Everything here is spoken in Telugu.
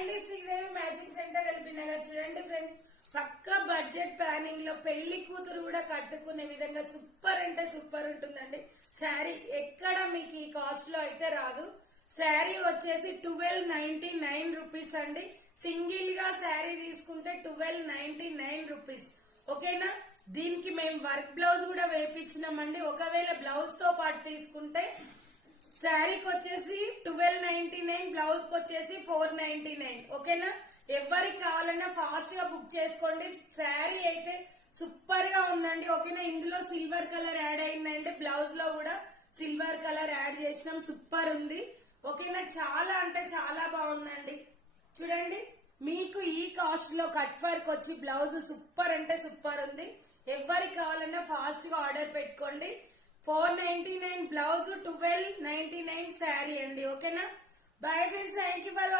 అండి Sridevi matching centre LB Nagar. చూడండి ఫ్రెండ్స్, పక్కా బడ్జెట్ ప్లానింగ్ లో పెళ్లి కూతురు కూడా కట్టుకునే విధంగా సూపర్ అంటే సూపర్ ఉంటుందండి. శారీ ఎక్కడ మీకు ఈ కాస్ట్ లో అయితే రాదు. శారీ వచ్చేసి 1299 రూపీస్ అండి. సింగిల్ గా శారీ తీసుకుంటే 1299 రూపీస్. ఓకేనా? దీనికి మేము వర్క్ బ్లౌజ్ కూడా వేపించినామండి. ఒకవేళ బ్లౌజ్ తో పాటు తీసుకుంటే శారీకి వచ్చేసి 1299, బ్లౌజ్ కి వచ్చేసి 499. ఓకేనా? ఎవరికి కావాలన్నా ఫాస్ట్ గా బుక్ చేసుకోండి. శారీ అయితే సూపర్ గా ఉందండి. ఓకేనా? ఇందులో సిల్వర్ కలర్ యాడ్ అయిందండి. బ్లౌజ్ లో కూడా సిల్వర్ కలర్ యాడ్ చేసినాం. సూపర్ ఉంది. ఓకేనా? చాలా అంటే చాలా బాగుందండి. చూడండి, మీకు ఈ కాస్ట్ లో కట్ వర్క్ వచ్చి బ్లౌజ్ సూపర్ అంటే సూపర్ ఉంది. ఎవరికి కావాలన్నా ఫాస్ట్ గా ఆర్డర్ పెట్టుకోండి. 499 బ్లౌజ్, 1299 శారీ అండి. ఓకేనా? Bye friends, thank you for watching.